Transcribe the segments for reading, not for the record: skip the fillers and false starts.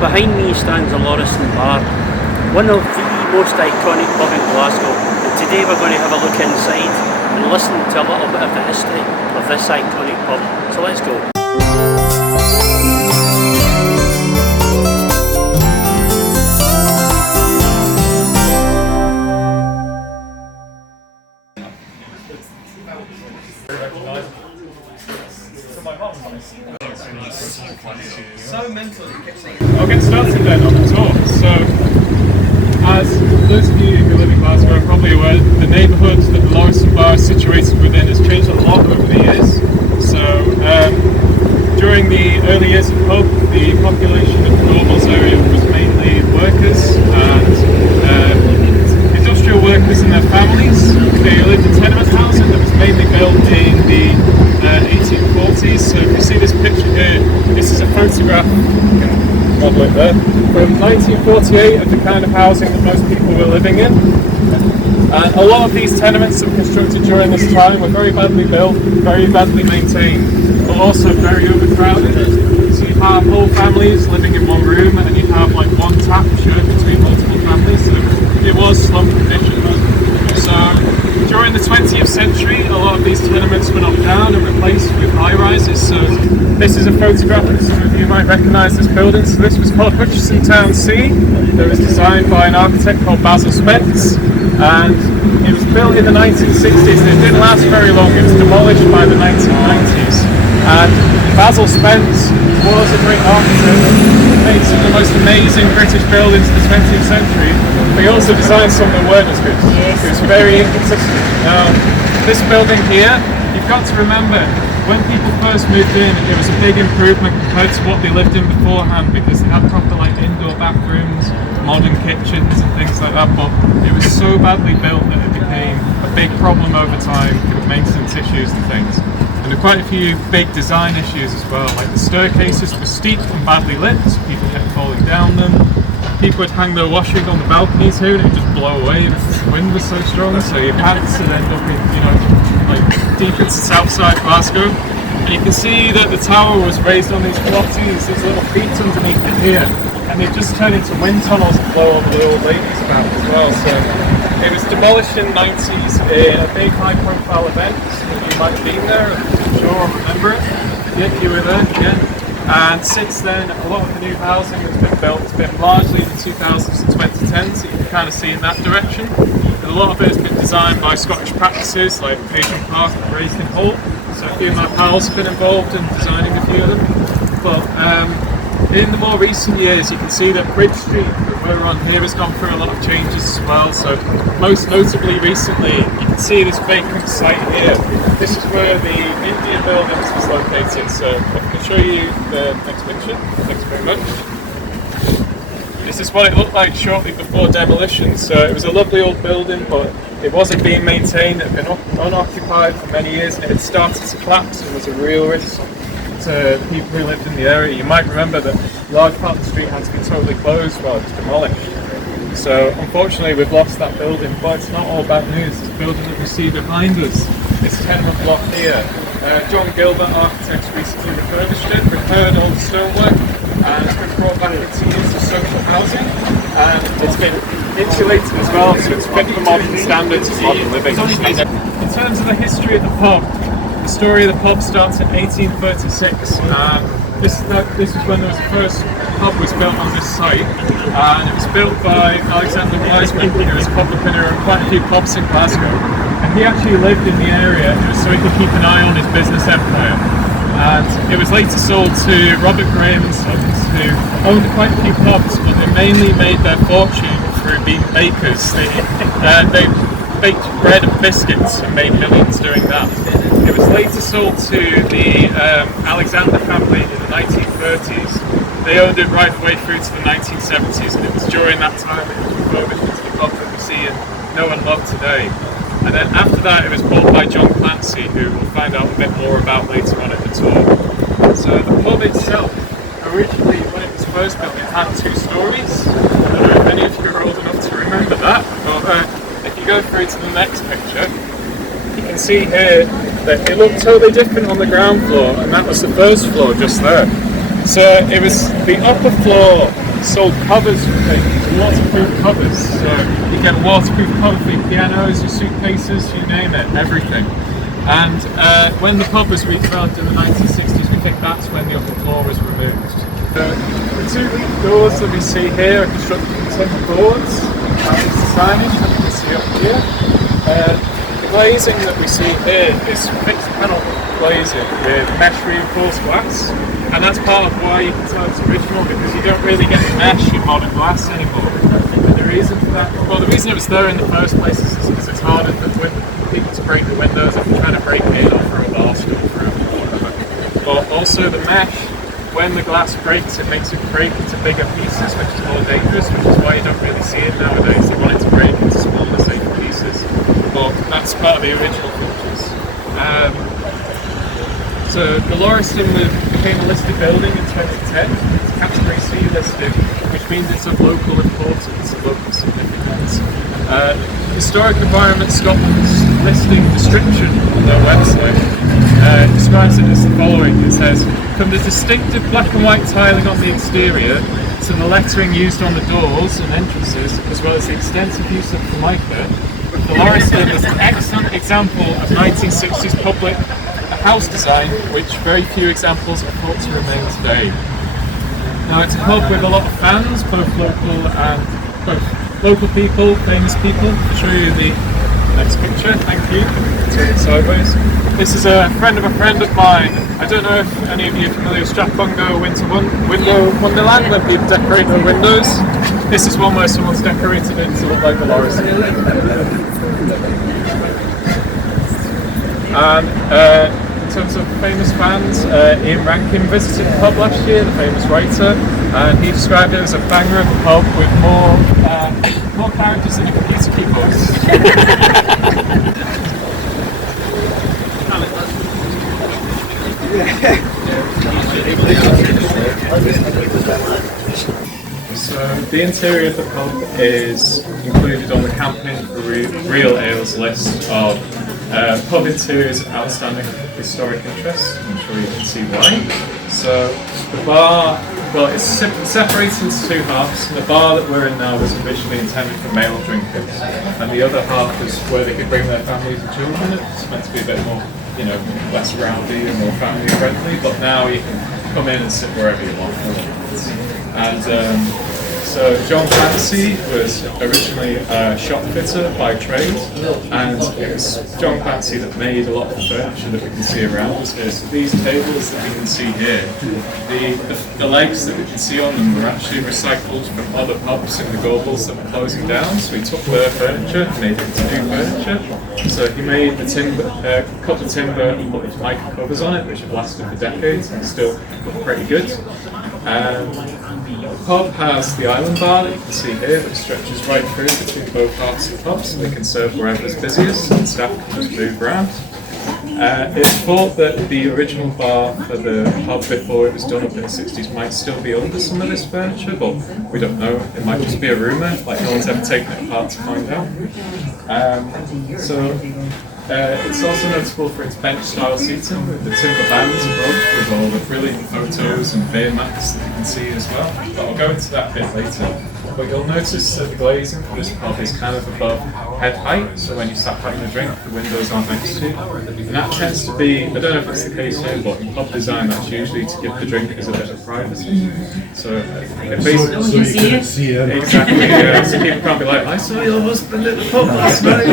behind me stands the Laurieston Bar, one of the most iconic pub in Glasgow, and today we're going to have a look inside and listen to a little bit of the history of this iconic pub. So let's go. So mental that you kept saying. I'll get started then on the tour. So, as those of you who live in Glasgow are probably aware, the neighbourhood that the Laurieston Bar is situated within has changed a lot over the years. So, during the early years of the pub, the population of the Normals area was mainly workers and industrial workers and their families. They lived in tenement housing that was mainly built in the 1840s. So if you see this picture here, this is a photograph, model it there, from 1948 of the kind of housing that most people were living in. And a lot of these tenements that were constructed during this time were very badly built, very badly maintained, but also very overcrowded. So you have whole families living in one room, and you have like one tap shared between multiple families. So it was slum conditions. So during the 20th century, a lot of these tenements were knocked down and replaced with high-rises. So this is a photograph that some of you might recognise this building. So this was called Hutchison Town C. It was designed by an architect called Basil Spence, and it was built in the 1960s, and it didn't last very long. It was demolished by the 1990s. And Basil Spence was a great architect, made some of the most amazing British buildings of the 20th century, but he also designed some that weren't as good. It was very inconsistent. Now, this building here, you've got to remember, when people first moved in, it was a big improvement compared to what they lived in beforehand, because they had proper like indoor bathrooms, modern kitchens and things like that, but it was so badly built that it became a big problem over time with maintenance issues and things. And there were quite a few big design issues as well, like the staircases were steep and badly lit, so people kept falling down them. People would hang their washing on the balconies here and it would just blow away because the wind was so strong, so your pants would end up in, like deep into Southside Glasgow. And you can see that the tower was raised on these pilotis, these little feet underneath it here, and they've just turned into wind tunnels and blow over the old ladies about as well. So it was demolished in the 90s in a big high profile event. You might have been there, I'm sure I remember it. Yeah, you were there, yeah. And since then, a lot of the new housing that's been built has been largely in the 2000s and 2010s, so you can kind of see in that direction. And a lot of it has been designed by Scottish practices like Pagan Park and Laurieston Hall. So a few of my pals have been involved in designing a few of them. But in the more recent years, you can see that Bridge Street that we're on here has gone through a lot of changes as well. So most notably recently, you can see this vacant site here. This is where the Indian Buildings was located. So I can show you the next picture. Thanks very much. This is what it looked like shortly before demolition. So it was a lovely old building, but it wasn't being maintained. It had been unoccupied for many years, and it had started to collapse and was a real risk to people who lived in the area. You might remember that a large part of the street had to be totally closed while it was demolished. So unfortunately we've lost that building, but it's not all bad news. This building that we see behind us, this tenement block here, John Gilbert Architects recently refurbished it, repaired all the stonework, and it's been brought back into use as social housing, and it's been insulated as well, so it's fit for modern standards of modern living. In terms of the history of the pub, the story of the pub starts in 1836. This was when there was the first pub was built on this site, and it was built by Alexander Wiseman, who was a pub opener in quite a few pubs in Glasgow. And he actually lived in the area so he could keep an eye on his business empire. And it was later sold to Robert Graham and Sons, who owned quite a few pubs, but they mainly made their fortune through being bakers. They baked bread and biscuits and made millions doing that. It was later sold to the Alexander family in the 1930s. They owned it right the way through to the 1970s, and it was during that time it was refurbished into the pub that we see and know and love today. And then after that it was bought by John Clancy, who we'll find out a bit more about later on in the tour. So the pub itself, originally when it was first built, it had 2 stories. I don't know if any of you are old enough to remember that, but if you go through to the next picture, you can see here that it looked totally different on the ground floor, and that was the first floor just there. So it was the upper floor sold covers for things, waterproof covers. So you get a waterproof cover for your pianos, your suitcases, you name it, everything. And when the pub was redeveloped in the 1960s, we think that's when the upper floor was removed. The two doors that we see here are constructed from timber boards. That is the signage that you can see up here. The glazing that we see here is fixed panel glazing with mesh reinforced glass, and that's part of why you can tell it's original, because you don't really get mesh in modern glass anymore. And the reason for that, well, the reason it was there in the first place is because it's harder for people to break the windows if they're trying to break it in or through a bar stool through or whatever. But also the mesh, when the glass breaks, it makes it break into bigger pieces, which is more dangerous, which is why you don't really see it nowadays. They want it to break into smaller, safer pieces. But that's part of the original features. So the Laurieston became a listed building in 2010. It's Category C listed, which means it's of local importance, of local significance. Historic Environment Scotland's listing description on their website describes it as the following. It says, from the distinctive black and white tiling on the exterior to the lettering used on the doors and entrances, as well as the extensive use of Formica, the Laurieston is an excellent example of 1960s public house design, which very few examples are thought to remain today. Now it's a pub with a lot of fans, both local people, famous people. I'll show you the next picture, thank you. Turn it sideways. This is a friend of mine. I don't know if any of you are familiar with Strathbungo Window Wonderland, when people decorate their windows. This is one where someone's decorated it to look like the Laurieston. And in terms of famous fans, Ian Rankin visited the pub last year, the famous writer, and he described it as a banger of a pub with more characters than a computer keyboard. So the interior of the pub is included on the Camping for Real Ales list of pub interiors of outstanding historic interest. I'm sure you can see why. So the bar, well, it's separated into two halves. The bar that we're in now was originally intended for male drinkers, and the other half is where they could bring their families and children. It's meant to be a bit more, less rowdy and more family friendly. But now you can come in and sit wherever you want. And so John Clancy was originally a shop fitter by trade, and it was John Clancy that made a lot of the furniture that we can see around us here. So these tables that we can see here, the legs that we can see on them were actually recycled from other pubs in the Gorbals that were closing down. So he took their furniture and made it into new furniture. So he made the timber, cut the timber and put mica covers on it, which have lasted for decades and still look pretty good. The pub has the island bar that you can see here that stretches right through between both halves of the pub, so they can serve wherever's busiest and staff can just move around. It's thought that the original bar for the pub before it was done up in the 60s might still be under some of this furniture, but we don't know. It might just be a rumour, like no one's ever taken it apart to find out. It's also notable for its bench-style seating with the timber bands above, with all the brilliant photos and beer mats that you can see as well. But I'll go into that a bit later. But you'll notice that the glazing for this pub is kind of above head height, so when you start having a drink, the windows aren't next to you. And that tends to be, I don't know if it's the case here, but in pub design that's usually to give the drinkers a bit of privacy. So it basically... You see it. Exactly, yeah. So people can't be like, I saw your husband at the pub last night,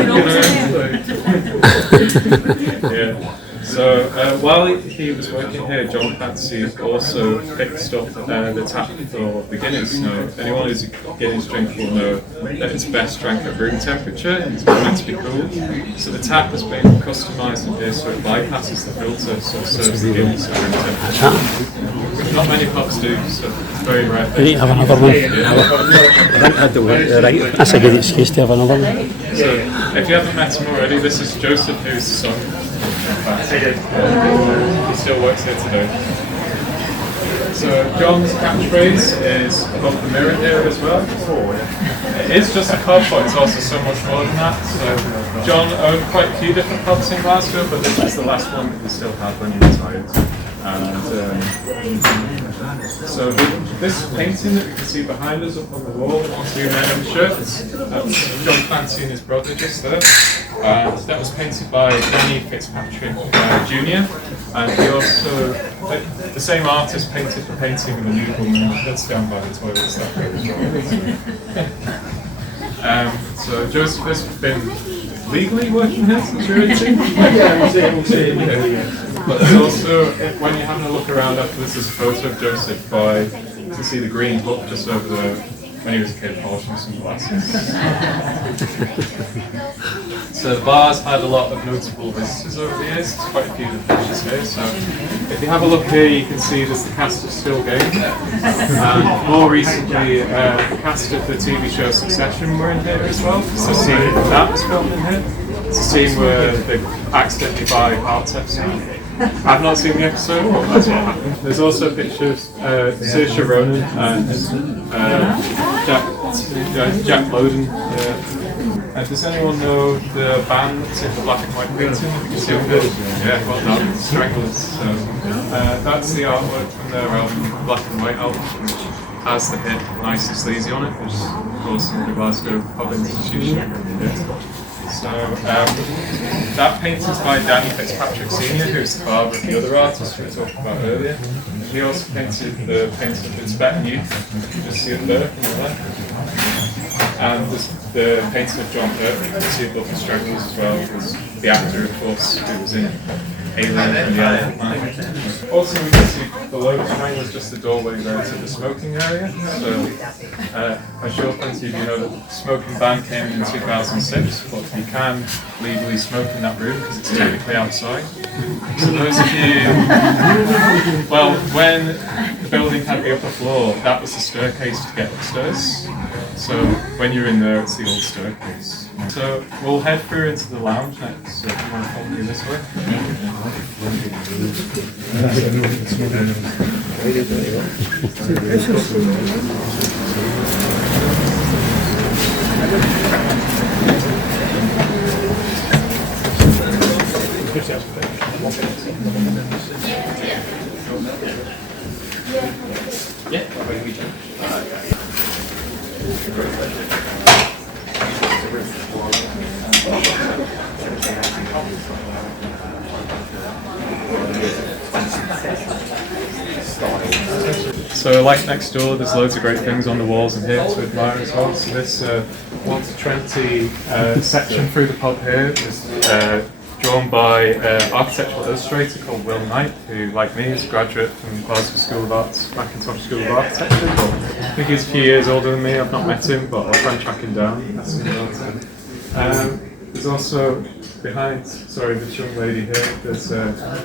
yeah. So while he was working here, John Clancy also fixed up the tap for the Guinness. Now, anyone who's a Guinness drinker will know that it's best drank at room temperature and it's meant to be cooled. So the tap has been customised in here so it bypasses the filter, so it serves the Guinness at room temperature. Which not many pubs do, so it's very rare. We need to have another one. I think I do it right. That's a good excuse to have another one. So if you haven't met him already, this is Joseph, who's the son. He still works here today. So John's catchphrase is above the mirror here as well. It is just a pub, but it's also so much more than that. So John owned quite a few different pubs in Glasgow, but this was the last one that he still had when he retired. And so this painting that we can see behind us up on the wall, two men in shirts, that's John Clancy and his brother just there. And that was painted by Danny Fitzpatrick Jr. And he also, the same artist painted the painting of a newborn that's down by the toilets that way as well. So Joseph has been legally working here since you're 18? Yeah, we'll see. But there's also, when you're having a look around after this, there's a photo of Joseph by, you can see the green book just over there when he was a kid polishing some glasses. So the bar's had a lot of notable visitors over the years. There's quite a few of the pictures here. So if you have a look here, you can see there's the cast of Still Game. And more recently, the cast of the TV show Succession were in here as well. So the scene that was filmed in here. It's a scene where they accidentally buy parts FC. I've not seen the episode, but that's what happened. There's also a picture of Saoirse Ronan and Jack Lowden. Does anyone know the band that's in the black and white painting? You can see up there. Yeah, well done. Stranglers. So, that's the artwork from their album, Black and White album, which has the hit Nice and Sleazy on it, which is, of course, in the Glasgow pub institution. Yeah. So that painting's by Danny Fitzpatrick Sr., who's the father of the other artist we were talking about earlier. He also painted the painting of Tibetan youth, you can just see it there on the left. And the painting of John Hurt, you can see above the Stranglers as well, was the actor, of course, who was in Alien and the Elephant Man. Also, we can see below the Stranglers just the doorway there to the smoking area. So, I'm sure plenty of you know that the smoking ban came in 2006, but you can legally smoke in that room because it's technically outside. So those of you, well, when the building had the upper floor, that was the staircase to get upstairs. So when you're in there, it's the old staircase. So we'll head through into the lounge next, so if you want to follow me this way. So like next door, there's loads of great things on the walls in here to admire as well. So this 1 to 20 section through the pub here is drawn by an architectural illustrator called Will Knight, who, like me, is a graduate from Glasgow School of Arts, Macintosh School of Architecture. But I think he's a few years older than me. I've not met him, but I'll try and track him down. There's also behind, this young lady here, there's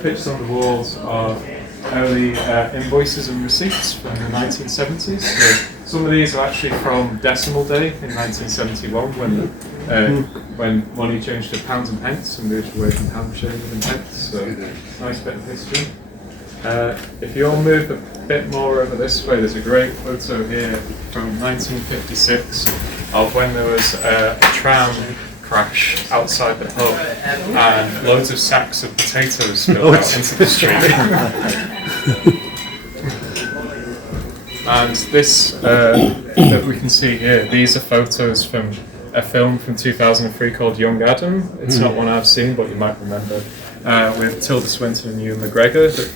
pictures on the walls of early invoices and receipts from the 1970s. So some of these are actually from Decimal Day in 1971 when money changed to pounds and pence and moved away from pound shillings and pence. So nice bit of history. If you all move a bit more over this way, there's a great photo here from 1956 of when there was a tram crash outside the pub and loads of sacks of potatoes spilled out into the street. And this that we can see here, these are photos from a film from 2003 called Young Adam. It's not one I've seen, but you might remember, with Tilda Swinton and Ewan McGregor. The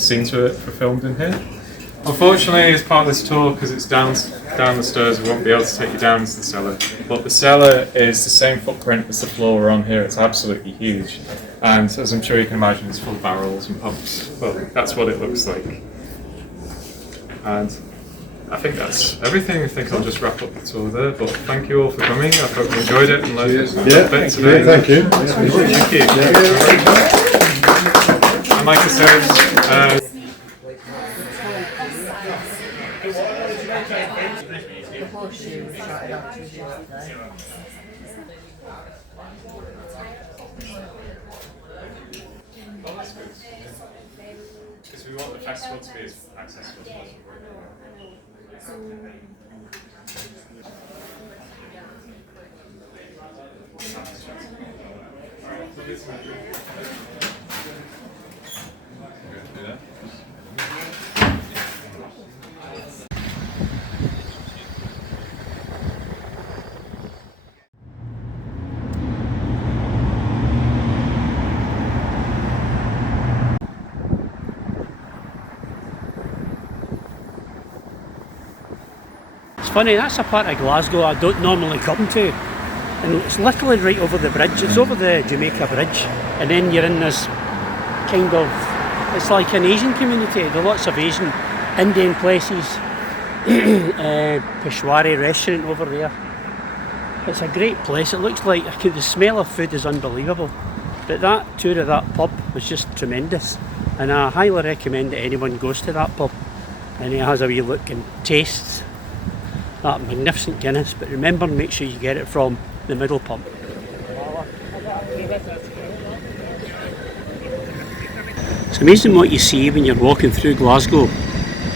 scenes were filmed in here. Unfortunately, as part of this tour, because it's down the stairs, we won't be able to take you down into the cellar. But the cellar is the same footprint as the floor we're on here. It's absolutely huge. And as I'm sure you can imagine, it's full of barrels and pumps. But that's what it looks like. And I think that's everything. I think I'll just wrap up the tour there. But thank you all for coming. I hope you enjoyed it and learned a bit today. Thank you. Thank you. And like I said, because we want the festival to be as accessible as possible. It's funny, that's a part of Glasgow I don't normally come to. And it's literally right over the bridge. It's over the Jamaica Bridge. And then you're in this kind of, it's like an Asian community. There are lots of Asian, Indian places. Peshwari restaurant over there. It's a great place. It looks like, the smell of food is unbelievable. But that tour of that pub was just tremendous. And I highly recommend that anyone goes to that pub. And it has a wee look and tastes that magnificent Guinness. But remember, make sure you get it from the middle pub. It's amazing what you see when you're walking through Glasgow.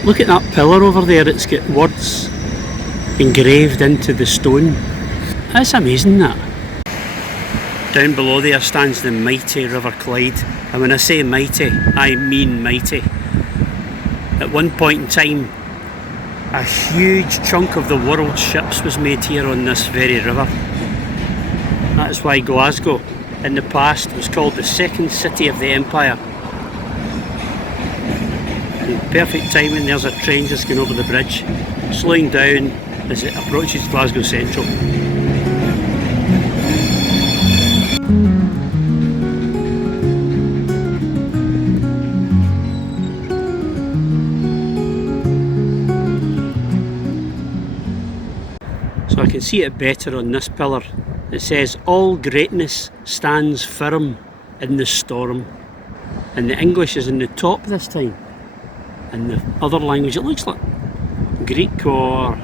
Look at that pillar over there, it's got words engraved into the stone. That's amazing, that. Down below there stands the mighty River Clyde, and when I say mighty, I mean mighty. At one point in time, a huge chunk of the world's ships was made here on this very river. That is why Glasgow, in the past, was called the second city of the empire. In perfect timing, there's a train just going over the bridge, slowing down as it approaches Glasgow Central. So I can see it better on this pillar. It says, "All greatness stands firm in the storm." And the English is in the top this time. And the other language, it looks like Greek or,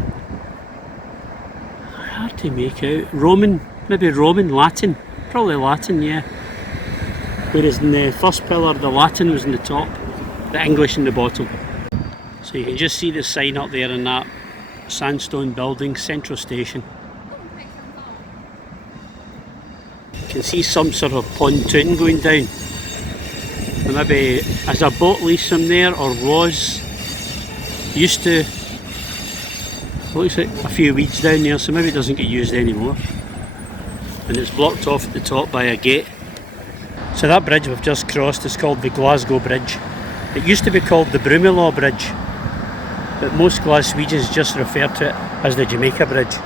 hard to make out, Roman, maybe Roman, Latin, probably Latin, yeah. Whereas in the first pillar, the Latin was in the top, the English in the bottom. So you can just see the sign up there in that sandstone building, Central Station. You can see some sort of pontoon going down. And maybe as a boat leaves from there, or was, used to, looks like a few weeds down there, so maybe it doesn't get used anymore. And it's blocked off at the top by a gate. So that bridge we've just crossed is called the Glasgow Bridge. It used to be called the Broomielaw Bridge, but most Glaswegians just refer to it as the Jamaica Bridge.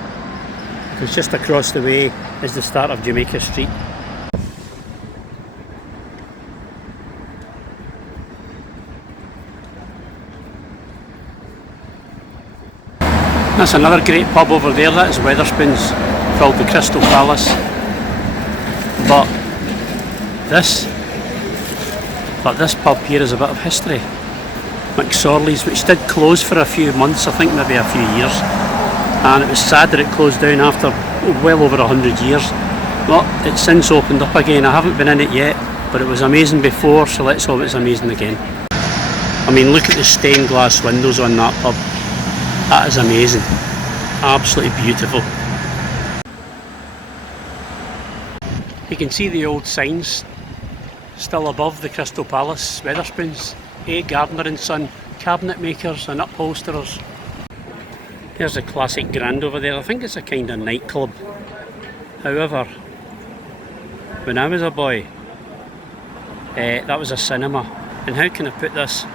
It's just across the way is the start of Jamaica Street. That's another great pub over there, that is Wetherspoons, called the Crystal Palace. But this pub here is a bit of history. McSorley's, which did close for a few months, I think maybe a few years. And it was sad that it closed down after well over 100 years. But it's since opened up again. I haven't been in it yet, but it was amazing before, so let's hope it's amazing again. I mean, look at the stained glass windows on that pub. That is amazing. Absolutely beautiful. You can see the old signs still above the Crystal Palace, Wetherspoons. A. Gardner and Son, cabinet makers and upholsterers. There's a classic Grand over there. I think it's a kind of nightclub. However, when I was a boy, that was a cinema. And how can I put this?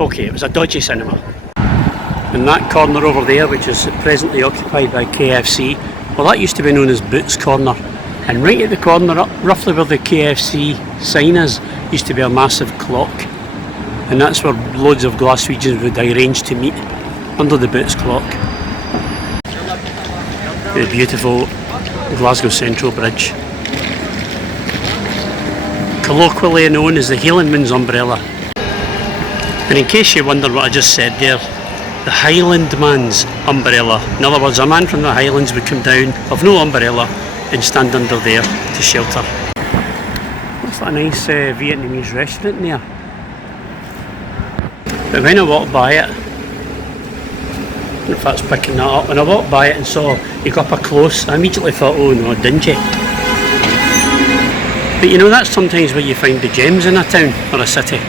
Okay, it was a dodgy cinema. And that corner over there, which is presently occupied by KFC, well, that used to be known as Boots Corner. And right at the corner, up roughly where the KFC sign is, used to be a massive clock. And that's where loads of Glaswegians would arrange to meet, under the Boots clock. The beautiful Glasgow Central Bridge. Colloquially known as the Hielandman's umbrella. And in case you wonder what I just said there, the Highlandman's umbrella. In other words, a man from the Highlands would come down of no umbrella and stand under there to shelter. Looks like a nice Vietnamese restaurant in there. But when I walked by it, I don't know if that's picking that up, when I walked by it and saw you got up close, I immediately thought, oh no, dingy. But you know, that's sometimes where you find the gems in a town or a city.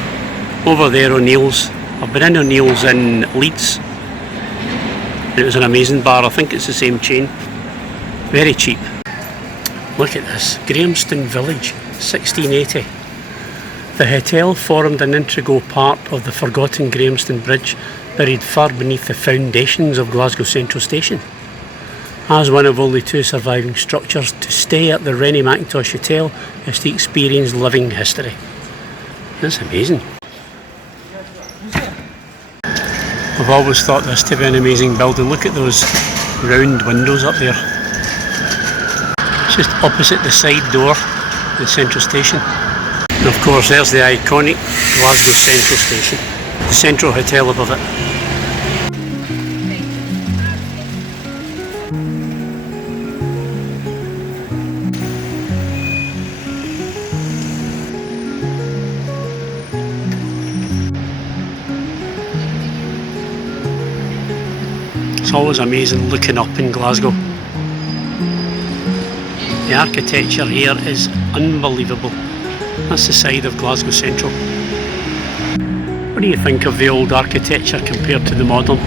Over there O'Neill's. I've been in O'Neill's in Leeds. And it was an amazing bar. I think it's the same chain. Very cheap. Look at this. Grahamston Village, 1680. The hotel formed an integral part of the forgotten Grahamston Bridge, buried far beneath the foundations of Glasgow Central Station. As one of only 2 surviving structures, to stay at the Rennie Mackintosh Hotel is to experience living history. That's amazing. I've always thought this to be an amazing building. Look at those round windows up there. It's just opposite the side door, the Central Station. And of course there's the iconic Glasgow Central Station, the Central Hotel above it. It's always amazing looking up in Glasgow. The architecture here is unbelievable. That's the side of Glasgow Central. What do you think of the old architecture compared to the modern?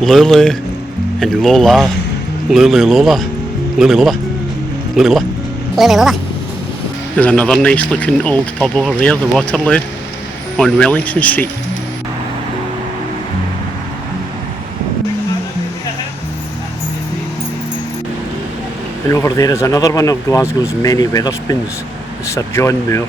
Lulu and Lola. Lulu Lola. Lulu Lola. Lulu Lola. Lulu Lola. There's another nice looking old pub over there, the Waterloo, on Wellington Street. And over there is another one of Glasgow's many Wetherspoons, the Sir John Moore.